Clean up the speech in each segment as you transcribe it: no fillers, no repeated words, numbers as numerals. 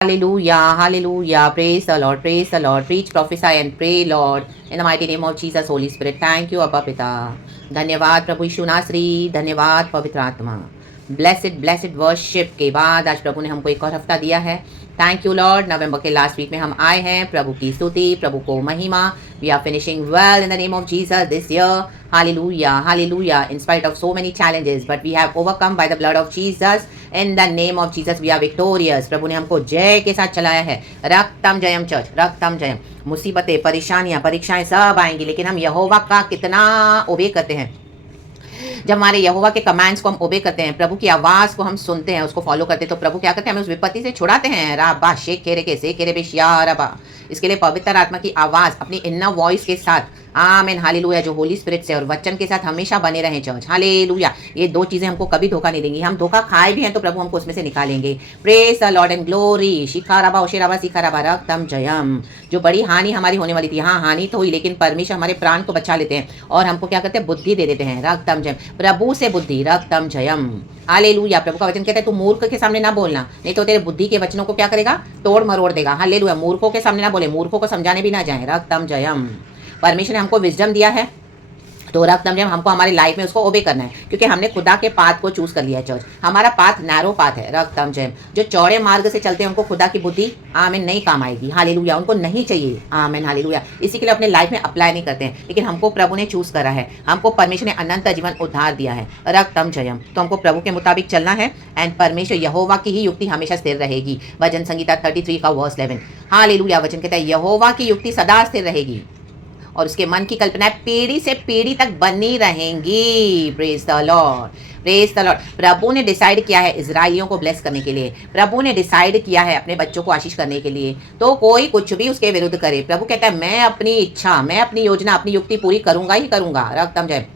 Hallelujah, hallelujah. Praise the Lord, praise the Lord. Preach, prophesy and pray, Lord. In the mighty name of Jesus, Holy Spirit. Thank you, Abba Pita. धन्यवाद प्रभु यीशु नासरी, धन्यवाद पवित्र आत्मा. Blessed worship के बाद आज प्रभु ने हमको एक और हफ्ता दिया है. Thank you Lord. नवंबर के लास्ट वीक में हम आए हैं. प्रभु की स्तुति, प्रभु को महिमा. We are finishing well in the name of Jesus this year. Hallelujah, hallelujah. In spite of so many challenges, but we have overcome by the blood of Jesus. In the name of Jesus, we are victorious. प्रभु ने हमको जय के साथ चलाया है. रक्तम Jayam church, रक्तम Jayam. मुसीबतें, परेशानियां, परीक्षाएं सब आएंगी, लेकिन हम यहोवा का कितना ओबे करते हैं. जब हमारे यहोवा के कमांड्स को हम ओबे करते हैं, प्रभु की आवाज़ को हम सुनते हैं, उसको फॉलो करते हैं, तो प्रभु क्या करते हैं, हमें उस विपत्ति से छुड़ाते हैं. राबा शेख केरे के से केरे बेशिया रबा. इसके लिए पवित्र आत्मा की आवाज़ अपनी इन्नर वॉइस के साथ आमेन हालेलुया जो होली स्पिरिट से और वचन के साथ हमेशा बने रहें चर्च. हालेलुया. ये दो चीज़ें हमको कभी धोखा नहीं देंगी. हम धोखा खाए भी हैं तो प्रभु हमको उसमें से निकालेंगे. Praise the lord and glory. शिखा रबा ओशे रबा शिखा रबा रक्तम जयम. जो बड़ी हानि हमारी होने वाली थी, हाँ हानि तो हुई, लेकिन परमेश्वर हमारे प्राण को बचा लेते हैं और हमको क्या करते हैं, बुद्धि दे देते हैं. रक्तम जयम. प्रभु से बुद्धि, रक्तम जयम. हालेलुया. प्रभु का वचन कहता है तू मूर्ख के सामने ना बोलना, नहीं तो तेरे बुद्धि के वचनों को क्या करेगा, तोड़ मरोड़ देगा. हालेलुया. मूर्खों के सामने ना बोले, मूर्खों को समझाने भी ना जाए. रक्तम जयम. परमेश्वर ने हमको विजडम दिया है, तो रक्तम जयम हमको हमारी लाइफ में उसको ओबे करना है, क्योंकि हमने खुदा के पाथ को चूज कर लिया है चर्च. हमारा पाथ नैरो पाथ है. रक्तम जयम. जो चौड़े मार्ग से चलते हैं उनको खुदा की बुद्धि आमीन नहीं काम आएगी. हालेलुया. उनको नहीं चाहिए. आमीन हालेलुया. इसी के लिए अपने लाइफ में अप्लाई नहीं करते हैं, लेकिन हमको प्रभु ने चूज करा है. हमको परमेश्वर ने अनंत जीवन उद्धार दिया है. रक्तम जयम. तो हमको प्रभु के मुताबिक चलना है एंड परमेश्वर यहोवा की ही युक्ति हमेशा स्थिर रहेगी. भजन संगीता 33 का वर्स 11. हालेलुया. वचन कहता है यहोवा की युक्ति सदा स्थिर रहेगी और उसके मन की कल्पनाएं पीढ़ी से पीढ़ी तक बनी रहेंगी. Praise the Lord, praise the lord. प्रभु ने डिसाइड किया है इजराइलियों को ब्लेस करने के लिए. प्रभु ने डिसाइड किया है अपने बच्चों को आशीष करने के लिए. तो कोई कुछ भी उसके विरुद्ध करे, प्रभु कहता है मैं अपनी इच्छा, मैं अपनी योजना, अपनी युक्ति पूरी करूंगा ही करूंगा. रक्तम जय.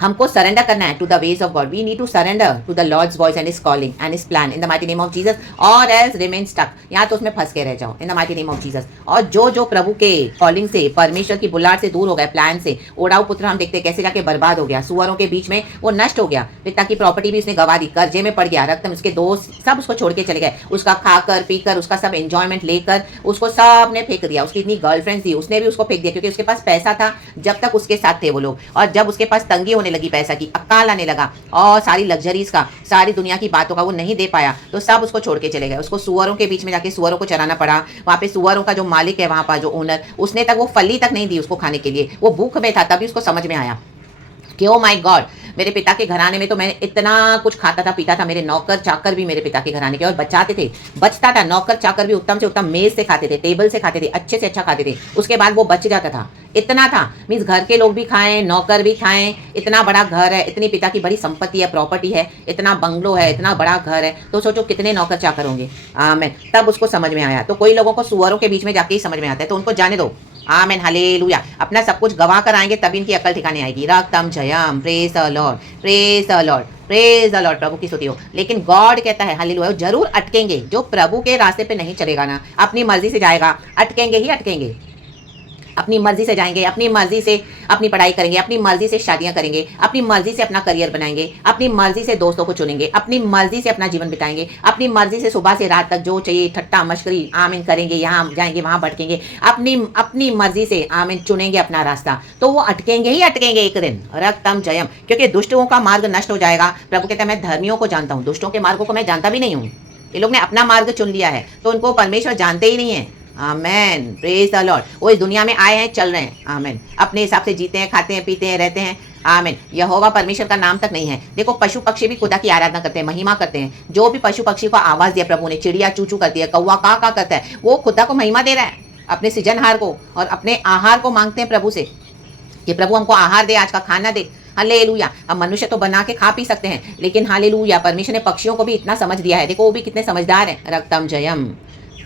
हमको सरेंडर करना है to the ways of God. We need to surrender to the Lord's voice and his calling and his plan in the mighty name of Jesus, और एल्स रिमेन स्टक. यहाँ तो उसमें फंस के रह जाओ in the mighty name of Jesus. और जो जो प्रभु के कॉलिंग से, परमेश्वर की बुलाहट से दूर हो गए, प्लान से, ओढ़ाऊ पुत्र हम देखते कैसे जाके बर्बाद हो गया. सुअरों के बीच में वो नष्ट हो गया. पिता की प्रॉपर्टी भी उसने गवा दी, कर्जे में पड़ गया. रक्तम. उसके दोस्त सब उसको छोड़ के चले गए. उसका खाकर पीकर उसका सब एंजॉयमेंट लेकर उसको सब ने फेंक दिया. उसकी इतनी गर्लफ्रेंड्स थी उसने भी उसको फेंक दिया, क्योंकि उसके पास पैसा था जब तक उसके साथ थे वो लोग. और जब उसके पास तंगी होने लगी पैसा की, अकाल आने लगा और सारी लग्जरीज का, सारी दुनिया की बातों का वो नहीं दे पाया, तो सब उसको छोड़ के चले गए. उसको सुअरों के बीच में जाके सुअरों को चराना पड़ा. वहाँ पे सुअरों का जो मालिक है, वहाँ पर जो ओनर, उसने तक वो फली तक नहीं दी उसको खाने के लिए. वो भूख में था. तभी उसको समझ में आया कि ओ माय गॉड, मेरे पिता के घराने में तो मैं इतना कुछ खाता था पीता था. मेरे नौकर चाकर भी मेरे पिता के घराने के और बचाते थे, बचता था. नौकर चाकर भी उत्तम से उत्तम मेज से खाते थे, टेबल से खाते थे, अच्छे से अच्छा खाते थे. उसके बाद वो बच जाता था. इतना था, मीन्स घर के लोग भी खाएं, नौकर भी खाएं. इतना बड़ा घर है, इतनी पिता की बड़ी संपत्ति है, प्रॉपर्टी है, इतना बंगलो है, इतना बड़ा घर है, तो सोचो कितने नौकर चाकर होंगे. आमीन. तब उसको समझ में आया. तो कोई लोगों को सुअरों के बीच में जाके ही समझ में आता है, तो उनको जाने दो. आमीन हालेलुया. अपना सब कुछ गवा कर आएंगे तभी इनकी अकल ठिकाने आएगी. रक्तम जयम. Praise the Lord, praise the Lord, praise the lord. प्रभु की स्तुति हो. लेकिन गॉड कहता है हालेलुया, जरूर अटकेंगे. जो प्रभु के रास्ते पे नहीं चलेगा ना, अपनी मर्जी से जाएगा, अटकेंगे ही अटकेंगे. अपनी मर्जी से जाएंगे, अपनी मर्जी से अपनी पढ़ाई करेंगे, अपनी मर्जी से शादियां करेंगे, अपनी मर्जी से अपना करियर बनाएंगे, अपनी मर्जी से दोस्तों को चुनेंगे, अपनी मर्जी से अपना जीवन बिताएंगे, अपनी मर्जी से सुबह से रात तक जो चाहिए ठट्टा मश्करी आमीन करेंगे, यहाँ जाएंगे वहाँ भटकेंगे, अपनी अपनी मर्जी से आमीन चुनेंगे अपना रास्ता. तो वो अटकेंगे ही अटकेंगे एक दिन. रक्तम जयम. क्योंकि दुष्टों का मार्ग नष्ट हो जाएगा. प्रभु कहता है मैं धर्मियों को जानता हूँ, दुष्टों के मार्गों को मैं जानता भी नहीं हूँ. ये लोग ने अपना मार्ग चुन लिया है, तो उनको परमेश्वर जानते ही नहीं है. आमेन. Praise the Lord. वो इस दुनिया में आए हैं, चल रहे हैं. आमेन. अपने हिसाब से जीते हैं, खाते हैं, पीते हैं, रहते हैं. आमेन. यहोवा परमेश्वर का नाम तक नहीं है. देखो पशु पक्षी भी खुदा की आराधना करते हैं, महिमा करते हैं. जो भी पशु पक्षी को आवाज दिया प्रभु ने, चिड़िया चू चू करती है, कौवा का करता है, वो खुदा को महिमा दे रहा है, अपने सृजनहार को, और अपने आहार को मांगते हैं प्रभु से कि प्रभु हमको आहार दे, आज का खाना दे. हालेलुया. अब मनुष्य तो बना के खा पी सकते हैं, लेकिन हालेलुया परमेश्वर ने पक्षियों को भी इतना समझ दिया है. देखो वो भी कितने समझदार हैं. रक्तम जयम.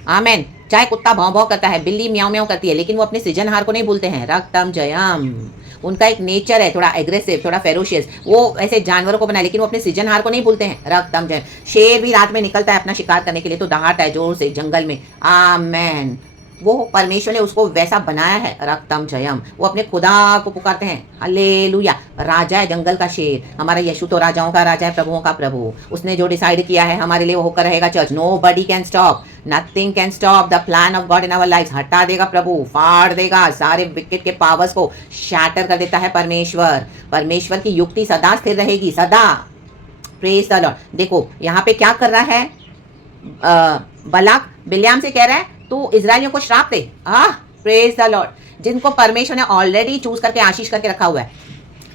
आमेन. चाहे कुत्ता भौं भौं करता है, बिल्ली म्याऊं म्याऊं करती है, लेकिन वो अपने सृजनहार को नहीं भूलते हैं. रक्तम जयम. उनका एक नेचर है थोड़ा एग्रेसिव, थोड़ा फेरोशियस. वो ऐसे जानवरों को बनाए, लेकिन वो अपने सृजनहार को नहीं भूलते हैं. रक्तम जयम. शेर भी रात में निकलता है अपना शिकार करने के लिए, तो दहाड़ता है जोर से जंगल में. आमेन. वो परमेश्वर ने उसको वैसा बनाया है। रक्तम जयम, वो अपने खुदा को पुकारते हैं। हालेलुया। राजा है, जंगल का शेर। हमारा यीशु तो राजाओं का राजा है, प्रभुओं का प्रभु। उसने जो डिसाइड किया है हमारे लिए वो होकर रहेगा church. Nobody can stop, nothing can stop the plan of God in our life. हटा देगा प्रभु, फाड़ देगा सारे विकेट के पावर्स को, शैटर कर देता है परमेश्वर। परमेश्वर की युक्ति सदा स्थिर रहेगी, सदा। Praise the Lord. देखो यहाँ पे क्या कर रहा है, बलाक बिल्याम से कह रहा है तू इजरायलियों को श्राप दे। Praise the Lord. जिनको परमेश्वर ने ऑलरेडी चूज करके आशीष करके रखा हुआ है।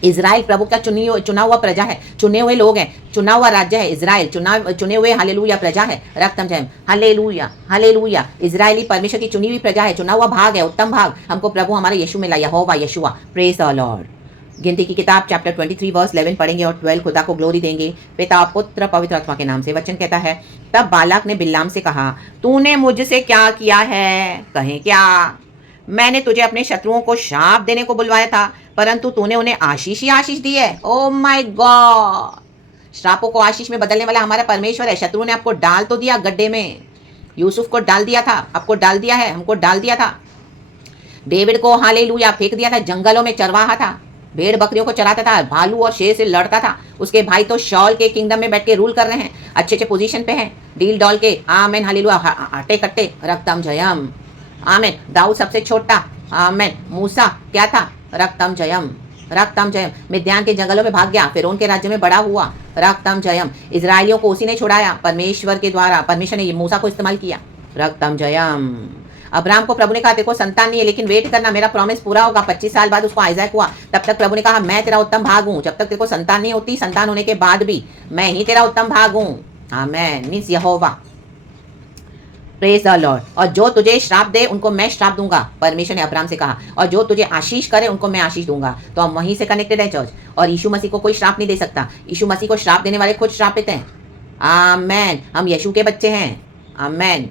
इजराइल प्रभु का चुना हुआ प्रजा है, चुने हुए लोग हैं, चुना हुआ राज्य है इजराइल, चुने हुए हालेलुया प्रजा है। रक्तम जयम, हालेलुया हालेलुया। इजराइली परमेश्वर की चुनी हुई प्रजा है, चुना हुआ भाग है, उत्तम भाग हमको प्रभु हमारे यीशु में लाया, यहोवा यशुआ। Praise the Lord. गिनती की किताब चैप्टर 23 वर्स 11 पढ़ेंगे और 12 खुदा को ग्लोरी देंगे, पिता पुत्र पवित्र आत्मा के नाम से। वचन कहता है, तब बालाक ने बिलाम से कहा, तूने मुझसे क्या किया है, कहें क्या? मैंने तुझे अपने शत्रुओं को शाप देने को बुलवाया था, परंतु तूने उन्हें आशीष ही आशीष दी है। Oh my God. श्रापों को आशीष में बदलने वाला हमारा परमेश्वर है। शत्रु ने आपको डाल तो दिया गड्ढे में, यूसुफ को डाल दिया था, आपको डाल दिया है, हमको डाल दिया था। डेविड को हालेलुया फेंक दिया था, जंगलों में चरवाहा था, भेड़ बकरियों को चराता था, भालू और शेर से लड़ता था। उसके भाई तो शॉल के किंगडम में बैठ के रूल कर रहे हैं, अच्छे अच्छे पोजीशन पे हैं, डील डॉल के। Amen hallelujah. हटे कट्टे, रक्तम जयम। आमेन। दाऊद सबसे छोटा। आमेन। मूसा क्या था? रक्तम जयम, रक्तम जयम। मिद्यान के जंगलों में भाग गया, फिर उनके राज्य में बड़ा हुआ। रक्तम जयम। इजराइलियों को उसी ने छुड़ाया परमेश्वर के द्वारा। परमेश्वर ने ये मूसा को इस्तेमाल किया। रक्तम जयम। अब्राहम को प्रभु ने कहा तेरे को संतान नहीं है, लेकिन वेट करना, मेरा प्रॉमिस पूरा होगा। 25 साल बाद उसको आइजैक हुआ। तब तक प्रभु ने कहा मैं तेरा उत्तम भाग हूँ। जब तक तेरे को संतान नहीं होती, संतान होने के बाद भी मैं ही तेरा उत्तम भाग हूँ। आमेन। मीन्स यहोवा। Praise the lord. और जो तुझे श्राप दे उनको मैं श्राप दूंगा, परमेश्वर ने अब्राहम से कहा, और जो तुझे आशीष करे उनको मैं आशीष दूंगा। तो हम वहीं से कनेक्टेड है चर्च। और यीशु मसीह को कोई श्राप नहीं दे सकता। यीशु मसीह को श्राप देने वाले खुद श्रापित हैं। आमेन। हम यीशु के बच्चे हैं। Amen.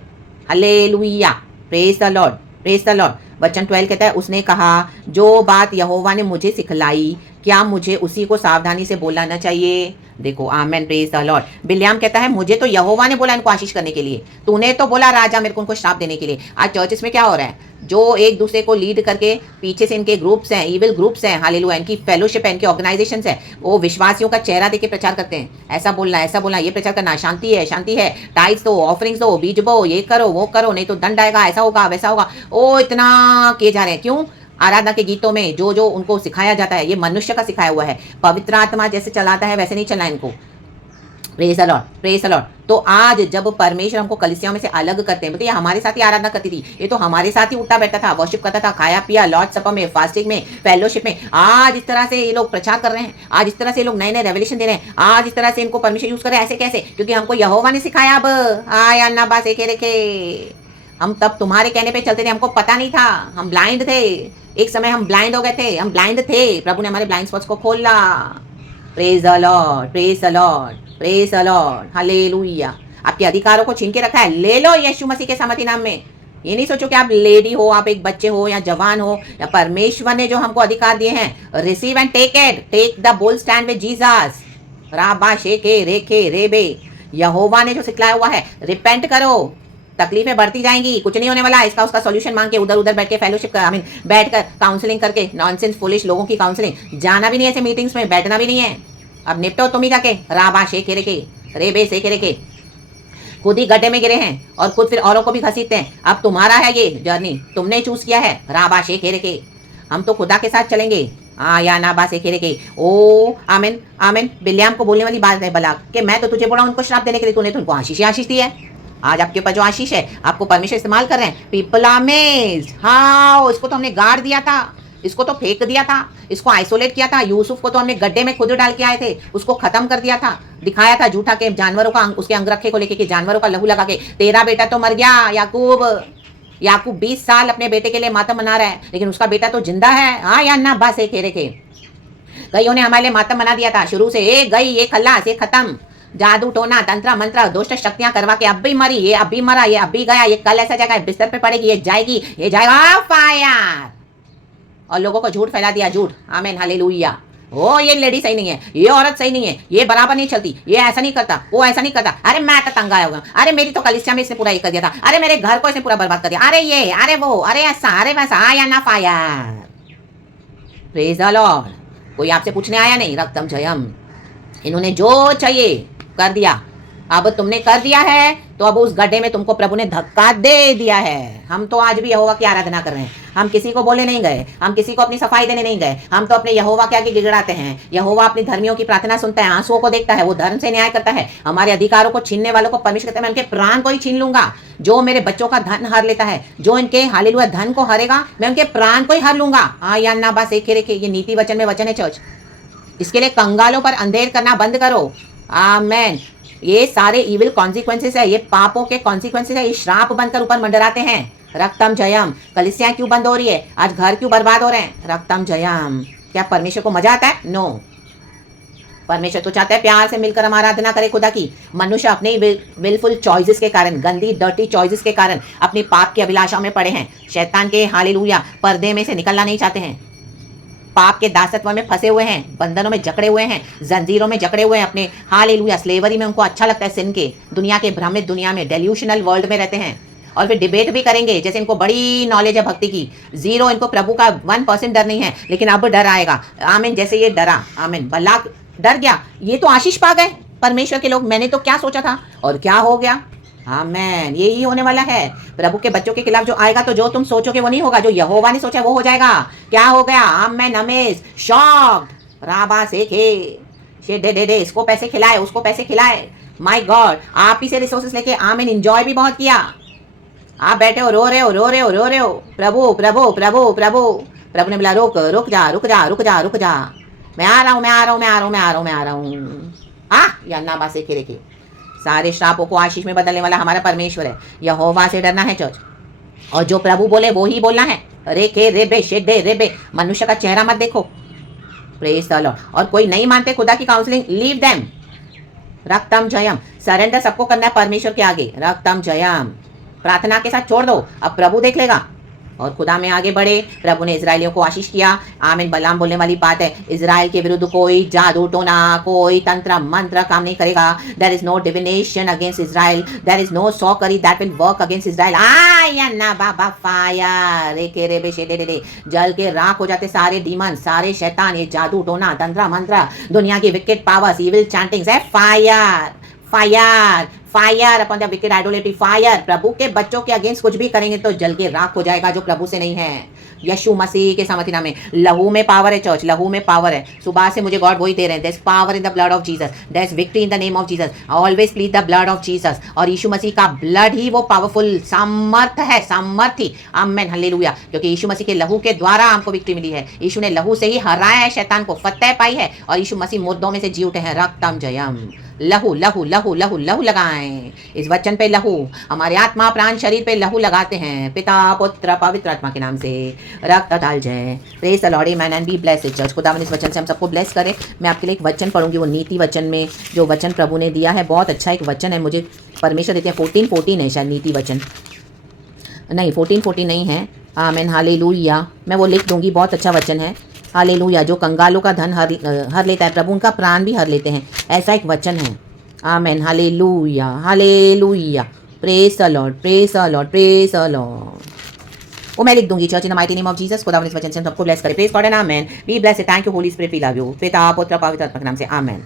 Hallelujah. Praise the Lord, praise the lord. वचन 12 कहता है, उसने कहा जो बात यहोवा ने मुझे सिखलाई, क्या मुझे उसी को सावधानी से बोलना न चाहिए? देखो, आमेन। Praise the lord. बिल्याम कहता है मुझे तो यहोवा ने बोला इनको आशीष करने के लिए, तूने तो बोला राजा मेरे को उनको श्राप देने के लिए। आज चर्चेस में क्या हो रहा है, जो एक दूसरे को लीड करके पीछे से इनके ग्रुप्स हैं, इविल ग्रुप्स हैं, हालेलुया, इनकी फेलोशिप है, इनकी ऑर्गेनाइजेशंस है, वो विश्वासियों का चेहरा देके प्रचार करते हैं। ऐसा बोलना, ऐसा बोलना, ये प्रचार करना, शांति है, शांति है, टाइट्स दो, ऑफरिंग्स दो, बीज बो, ये करो, वो करो, नहीं तो दंड आएगा, ऐसा होगा, वैसा होगा। ओ इतना किए जा रहे हैं। क्यों? आराधना के गीतों में जो जो उनको सिखाया जाता है, ये मनुष्य का सिखाया हुआ है। पवित्र आत्मा जैसे चलाता है वैसे नहीं चलना इनको। Praise the Lord, praise the Lord. तो आज जब परमेश्वर हमको कलीसियाओं में से अलग करते हैं, मतलब ये हमारे साथ ही आराधना करती थी, ये तो हमारे साथ ही उठा बैठा था, वर्शिप करता था, खाया पिया, लॉर्ड सपर में, फास्टिंग में, फेलोशिप में। आज इस तरह से ये लोग प्रचार कर रहे हैं, आज इस तरह से ये लोग नए नए रेवलेशन दे रहे हैं, आज इस तरह से इनको परमेश्वर यूज कर रहे हैं। ऐसे कैसे? क्योंकि हमको यहोवा ने सिखाया। अब आया ना बास एके रेखे। हम तब तुम्हारे कहने पे चलते थे, हमको पता नहीं था, हम ब्लाइंड थे। एक समय हम ब्लाइंड हो गए थे, हम ब्लाइंड थे, प्रभु ने हमारे ब्लाइंड स्पॉट्स को खोला। Praise the Lord, praise the Lord, praise the Lord. Hallelujah. आपके अधिकारों को छीन के रखा है, ले लो यीशु मसीह के सामर्थी नाम में। ये नहीं सोचो कि आप लेडी हो, आप एक बच्चे हो या जवान हो, या परमेश्वर ने जो हमको अधिकार दिए हैं, receive and take it. Take the bold stand with Jesus. राबा शेके रेखे रेबे। यहोवा ने जो सिखलाया हुआ है, रिपेंट करो। तकलीफें बढ़ती जाएंगी, कुछ नहीं होने वाला। इसका उसका सॉल्यूशन मांग के उधर उधर बैठ के फेलोशिप कर, बैठकर काउंसलिंग करके, नॉनसेंस फुलिश लोगों की काउंसलिंग, जाना भी नहीं ऐसे मीटिंग्स में, बैठना भी नहीं है। अब निपटो तुम ही जाके। राबा शेखे रेखे रेबे शेखे रेखे। खुद ही गड्ढे में गिरे हैं और खुद फिर औरों को भी घसीटते हैं। अब तुम्हारा है ये जर्नी, तुमने चूज किया है। राबा शेखे रेखे। हम तो खुदा के साथ चलेंगे। या ना बासे खेरे के। ओ आमिन, आमिन। बिल्याम को बोलने वाली बात है बलाक कि मैं तो तुझे बोला उनको श्राप देने के लिए, तूने तो उनको आशीष ही आशीष दी है। आज आपके ऊपर जो आशीष है, आपको परमेश्वर इस्तेमाल कर रहे हैं। People amazed. हाँ, इसको तो हमने गाड़ दिया था, इसको तो फेंक दिया था, इसको आइसोलेट किया था। यूसुफ को तो हमने गड्ढे में खुद डाल के आए थे, उसको खत्म कर दिया था, दिखाया था झूठा के जानवरों का, उसके अंगरखे को लेके कि जानवरों का लहू लगा के तेरा बेटा तो मर गया। याकूब 20 साल अपने बेटे के लिए मातम मना रहा है, लेकिन उसका बेटा तो जिंदा है। हाँ या ना बस एक खेरे के कईयों ने हमारे लिए मातम मना दिया था शुरू से। ए गई, ये खल्लास, ये खत्म। जादू टोना तंत्र मंत्र दुष्ट शक्तियां करवा के अब भी मरी, ये अभी मरा, ये अभी गया, ये कल ऐसा जगह बिस्तर पे पड़ेगी, ये जाएगी, ये जाएगा। फायर। और लोगों को झूठ फैला दिया, झूठ। आमीन, हालेलुया। ओ ये लेडी सही नहीं है, ये औरत सही नहीं है, ये बराबर नहीं चलती, ये ऐसा नहीं करता, वो ऐसा नहीं करता। अरे मैं तो तंग आया हुआ, अरे मेरी तो कलिसिया में इसने पूरा ये कर दिया था, अरे मेरे घर को इसने पूरा बर्बाद कर दिया, अरे ये, अरे वो, अरे ऐसा, अरे वैसा, आया ना फायर। Praise the Lord. कोई आपसे पूछने आया नहीं, रक्तम जयम। इन्होंने जो चाहिए कर दिया। अब तुमने कर दिया है तो अब उस गड्ढे में तुमको प्रभु ने धक्का दे दिया है। हम तो आज भी यहोवा की आराधना कर रहे हैं, हम किसी को बोले नहीं गए, हम किसी को अपनी सफाई देने नहीं गए, हम तो अपने यहोवा के आगे गिड़गिड़ाते हैं। यहोवा अपनी धर्मियों की प्रार्थना सुनता है, आंसुओं को देखता है, वो धर्म से न्याय करता है। हमारे अधिकारों को छीनने वालों को परमेश्वर कहता है मैं उनके प्राण को ही छीन लूंगा। जो मेरे बच्चों का धन हर लेता है, जो इनके हालेलुया धन को हरेगा, मैं उनके प्राण को ही हर लूंगा। या ना बस एक रेखे, ये नीति वचन में वचन है चर्च। इसके लिए कंगालों पर अंधेर करना बंद करो। आमेन। ये सारे इविल कॉन्सिक्वेंसेस है, ये पापों के कॉन्सिक्वेंसेस है, ये श्राप बनकर ऊपर मंडराते हैं। रक्तम जयम। कलिसियां क्यों बंद हो रही है, आज घर क्यों बर्बाद हो रहे हैं? रक्तम जयम। क्या परमेश्वर को मजा आता है? नो। परमेश्वर तो चाहता है प्यार से मिलकर हम आराधना करें खुदा की। मनुष्य अपने विलफुल चॉइसेस के कारण, गंदी डर्टी चॉइसेस के कारण अपनी पाप की अभिलाषाओं में पड़े हैं। शैतान के हालेलुया पर्दे में से निकलना नहीं चाहते हैं, पाप के दासत्व में फंसे हुए हैं, बंधनों में जकड़े हुए हैं, जंजीरों में जकड़े हुए हैं, अपने हालेलुया स्लेवरी में। उनको अच्छा लगता है सिन के, दुनिया के भ्रमित दुनिया में, डेल्यूशनल वर्ल्ड में रहते हैं। और फिर डिबेट भी करेंगे, जैसे इनको बड़ी नॉलेज है भक्ति की, जीरो, इनको प्रभु का 1% डर नहीं है, लेकिन अब डर आएगा। आमीन। जैसे ये डरा, आमीन, बलाक डर गया, ये तो आशीष पा गए परमेश्वर के लोग। मैंने तो क्या सोचा था और क्या हो गया। आमेन। यही होने वाला है। प्रभु के बच्चों के खिलाफ जो आएगा, तो जो तुम सोचोगे वो नहीं होगा, जो यहोवा ने सोचा वो हो जाएगा। क्या हो गया? आमेन, अमेज, शॉक्ड, राबा से दे, इसको पैसे खिलाए, उसको पैसे खिलाए। माय गॉड, आप ही से रिसोर्सेस लेके आमेन एंजॉय भी बहुत किया। आप बैठे हो, रो रहे हो, रो रहे हो, रो रहे हो। प्रभु प्रभु प्रभु प्रभु प्रभु ने बोला रुक रुक जा, रुक जा, रुक जा, रुक जा, मैं आ रहा हूँ, मैं आ रहा हूँ, मैं आ रहा हूँ, मैं आ रहा हूँ, मैं आ रहा हूँ। या ना बासे खेरे। सारे श्रापों को आशीष में बदलने वाला हमारा परमेश्वर है। यहोवा से डरना है चर्च, और जो प्रभु बोले वो ही बोलना है। रेखे रेबे शेडे रेबे, मनुष्य का चेहरा मत देखो। Praise the lord. और कोई नहीं मानते खुदा की counselling, leave them. रक्तम Jayam. Surrender सबको करना है परमेश्वर के आगे। रक्तम जयम। प्रार्थना के साथ छोड़ दो, अब प्रभु देख लेगा। और खुदा में आगे बढ़े। प्रभु ने इजराइलियों को आशीष किया। आमीन। बलाम बोलने वाली बात है, इजराइल के विरुद्ध कोई जादू टोना, कोई तंत्र मंत्र काम नहीं करेगा। There is no divination against Israel, there is no sorcery that will work against Israel. ना बाबा फायर, रे रे बे, जल के राख हो जाते सारे डीमन, सारे शैतान, ये जादू टोना, तंत्र मंत्र, दुनिया की विकेट पावर्स, इविल चैंटिंग्स है। Fire fire fire upon the wicked idolatry. Fire. प्रभु के बच्चों के अगेंस्ट कुछ भी करेंगे तो जल के राख हो जाएगा, जो प्रभु से नहीं है। यीशु मसीह के सामर्थ्य नाम में लहू में पावर है चर्च, लहू में पावर है। सुबह से मुझे गॉड वही दे रहे हैं, there is power in the blood of Jesus, there is victory in the name of Jesus. Always plead the blood of Jesus. और यीशु मसीह का ब्लड ही वो पावरफुल सामर्थ है, सामर्थी। आमेन, हालेलुया। क्योंकि यीशु मसीह के लहू के द्वारा हमको विक्ट्री मिली है। यीशु ने लहू से ही हराया है शैतान को, फतेह पाई है, और यीशु मसीह मुर्दों में से जी उठे हैं। रक्तम जयम। लहू लहू लहू लहू लहू लगाएं। इस वचन पे लहू, हमारे आत्मा प्राण शरीर पे लहू लगाते हैं, पिता पुत्र पवित्र आत्मा के नाम से। रक्त डाल जाए। Praise the Lord, amen and be blessed church. खुदावन इस वचन से हम सबको ब्लेस करे। मैं आपके लिए एक वचन पढ़ूंगी, वो नीति वचन में जो वचन प्रभु ने दिया है, बहुत अच्छा एक वचन है, मुझे परमेश्वर देते हैं। 14:14 है शायद नीति वचन, नहीं 14:14 नहीं है। Amen, hallelujah. मैं वो लिख दूंगी, बहुत अच्छा वचन है। हालेलुया। जो कंगालों का धन हर लेता है, प्रभु उनका प्राण भी हर लेते हैं, ऐसा एक वचन है। Amen, hallelujah, hallelujah. Praise the Lord, praise the Lord, praise the Lord. वो मैं लिख दूंगी church in the mighty name of Jesus. खुदावन इस वचन से हम सबको ब्लेस करे। Praise God and amen. Be blessed. Thank you Holy Spirit, we love you. पिता पुत्र पवित्र आत्मा के नाम से आमेन।